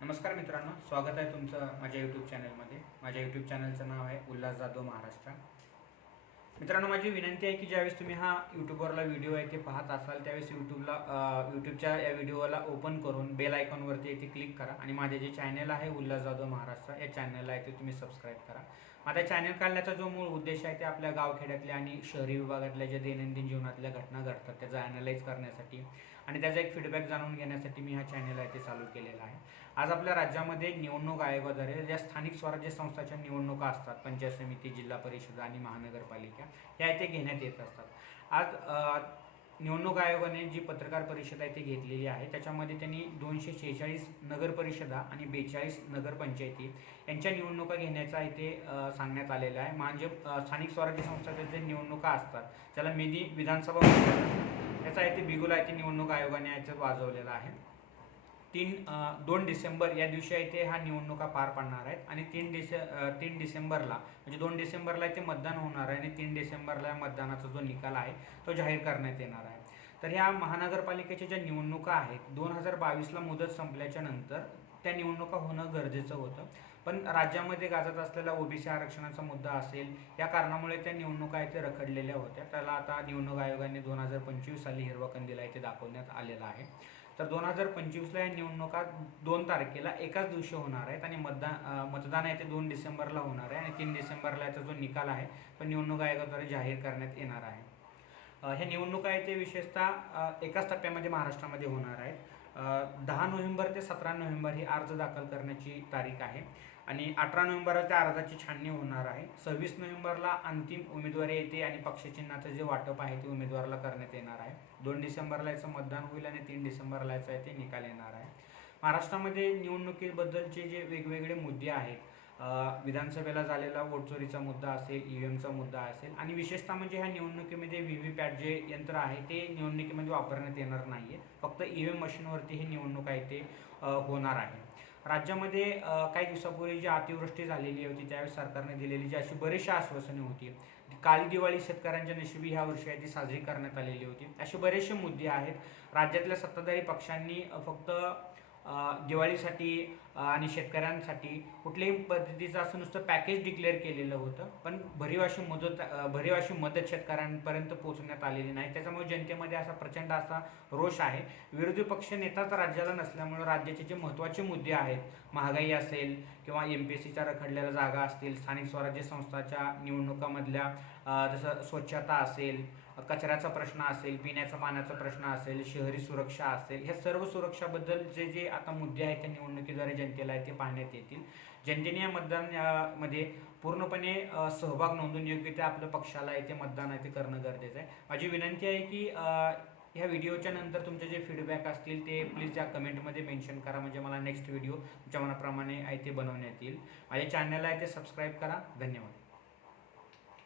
नमस्कार मित्रांनो स्वागत आहे तुमचं माझ्या यूट्यूब चॅनलमध्ये माझ्या यूट्यूब चॅनलचं नाव आहे उल्हास जाधव महाराष्ट्र. मित्रांनो माझी विनंती आहे की ज्यावेळेस तुम्ही हा यूट्यूबवरला व्हिडिओ आहे ते पाहत असाल त्यावेळेस यूट्यूबला यूट्यूबच्या या व्हिडिओला ओपन करून बेल आयकॉनवरती येथे क्लिक करा. आणि माझे जे चॅनल आहे उल्हास जाधव महाराष्ट्र या चॅनलला येथे तुम्ही सबस्क्राईब करा. माझा चॅनल काढण्याचा जो मूळ उद्देश आहे ते आपल्या गावखेड्यातल्या आणि शहरी विभागातल्या ज्या दैनंदिन जीवनातल्या घटना घडतात त्याचा ॲनालाइज करण्यासाठी आणि त्याचा एक फीडबॅक जाणून घेण्यासाठी मी हा चॅनल आहे ते चालू केलेला आहे. आज आपल्या राज्यामध्ये निवडणूक आयोगाद्वारे ज्या स्थानिक स्वराज्य संस्थाच्या निवडणुका असतात. पंचायत समिती जिल्हा परिषद आणि महानगरपालिका. या इथे घेण्यात येत असतात. आज निवडणूक आयोगाने जी पत्रकार परिषद आहे ती घेतलेली आहे. त्याच्यामध्ये त्यांनी दोनशे शेहेचाळीस नगरपरिषदा आणि बेचाळीस नगरपंचायती यांच्या निवडणुका घेण्याचा इथे सांगण्यात आलेलं आहे. म्हणजे स्थानिक स्वराज्य संस्थाच्या जे निवडणुका असतात ज्याला मेदी विधानसभा त्याचा इथे बिगुला आहे ते निवडणूक आयोगाने याच्यात वाजवलेला आहे. तीन दोन डिसेंबर या दिवशी इथे हा निवडणुका पार पाडणार आहेत. आणि तीन डिसे तीन डिसेंबरला म्हणजे दोन डिसेंबरला इथे मतदान होणार आहे आणि तीन डिसेंबरला या मतदानाचा जो निकाल आहे तो जाहीर करण्यात येणार आहे. तर ह्या महानगरपालिकेच्या ज्या निवडणुका आहेत दोन हजार बावीसला मुदत संपल्याच्या नंतर त्या निवडणुका होणं गरजेचं होतं. पण राज्यामध्ये गाजत असलेला ओबीसी आरक्षणाचा मुद्दा असेल या कारणामुळे त्या निवडणुका इथे रखडलेल्या होत्या. त्याला आता निवडणूक आयोगाने दोन हजार पंचवीस साली हिरवा कंदील इथे दाखवण्यात आलेला आहे. तर दोन हजार पंचवीसला या निवडणुका दोन तारखेला एकाच दिवशी होणार आहेत आणि मतदान मतदान आहे ते दोन डिसेंबरला होणार आहे आणि तीन डिसेंबरला याचा जो निकाल आहे तो निवडणूक आयोगाद्वारे जाहीर करण्यात येणार आहे. ह्या निवडणुका आहेत ते विशेषतः एकाच टप्प्यामध्ये महाराष्ट्रामध्ये होणार आहेत. दहा नोव्हेंबर ते सतरा नोव्हेंबर ही अर्ज दाखल करण्याची तारीख आहे. आणि अठरा नोव्हेंबरला त्या अर्जाची छाननी होणार आहे. सव्वीस नोव्हेंबरला अंतिम उमेदवारी येते आणि पक्षचिन्हाचं जे वाटप आहे ते उमेदवाराला करण्यात येणार आहे. दोन डिसेंबरला याचं मतदान होईल आणि तीन डिसेंबरला याचा ते निकाल येणार आहे. महाराष्ट्रामध्ये निवडणुकीबद्दलचे जे वेगवेगळे मुद्दे आहेत विधानसभेला झालेला वोटचोरीचा मुद्दा असेल ई व्ही एमचा मुद्दा असेल आणि विशेषतः म्हणजे ह्या निवडणुकीमध्ये व्ही व्ही पॅट जे यंत्र आहे ते निवडणुकीमध्ये वापरण्यात येणार नाही आहे फक्त ई व्ही एम मशीनवरती ही निवडणूक आहे ते होणार आहे. राज्यामध्ये काही दिवसापूर्वी जी अतिवृष्टी झालेली होती त्यावेळेस सरकारने दिलेली जी अशी बरीचशी आश्वासने होती काळी दिवाळी शेतकऱ्यांच्या नशिबी ह्या वर्षी आहे ती साजरी करण्यात आलेली होती. असे बरेचसे मुद्दे आहेत. राज्यातल्या सत्ताधारी पक्षांनी फक्त दिवाळीसाठी आणि शेतकऱ्यांसाठी कुठल्याही पद्धतीचं असं नुसतं पॅकेज डिक्लेअर केलेलं होतं पण भरीव अशी मदत भरीव अशी मदत शेतकऱ्यांपर्यंत पोहोचण्यात आलेली नाही. त्याच्यामुळे जनतेमध्ये असा प्रचंड असा रोष आहे. विरोधी पक्ष नेताच राज्याला नसल्यामुळे राज्याचे जे महत्त्वाचे मुद्दे आहेत महागाई असेल किंवा एम पी एस सीच्या रखडलेल्या जागा असतील स्थानिक स्वराज्य संस्थाच्या निवडणुकामधल्या जसं स्वच्छता असेल कचऱ्याचा प्रश्न असेल पिण्याचा पाण्याचा प्रश्न असेल शहरी सुरक्षा असेल ह्या सर्व सुरक्षाबद्दल जे जे आता मुद्दे आहेत त्या निवडणुकीद्वारे जनतेला आहे ते पाहण्यात येतील. जनतेने या मतदानमध्ये पूर्णपणे सहभाग नोंदून योग्य त्या आपल्या पक्षाला येथे मतदान आहे ते करणं गरजेचं आहे. माझी विनंती आहे की ह्या व्हिडिओच्या नंतर तुमचे जे फीडबॅक असतील ते प्लीज या कमेंटमध्ये मेन्शन करा. म्हणजे मला नेक्स्ट व्हिडिओ तुमच्या मनाप्रमाणे आहे ते बनवण्यात येईल. माझ्या चॅनलला आहे ते सबस्क्राईब करा. धन्यवाद.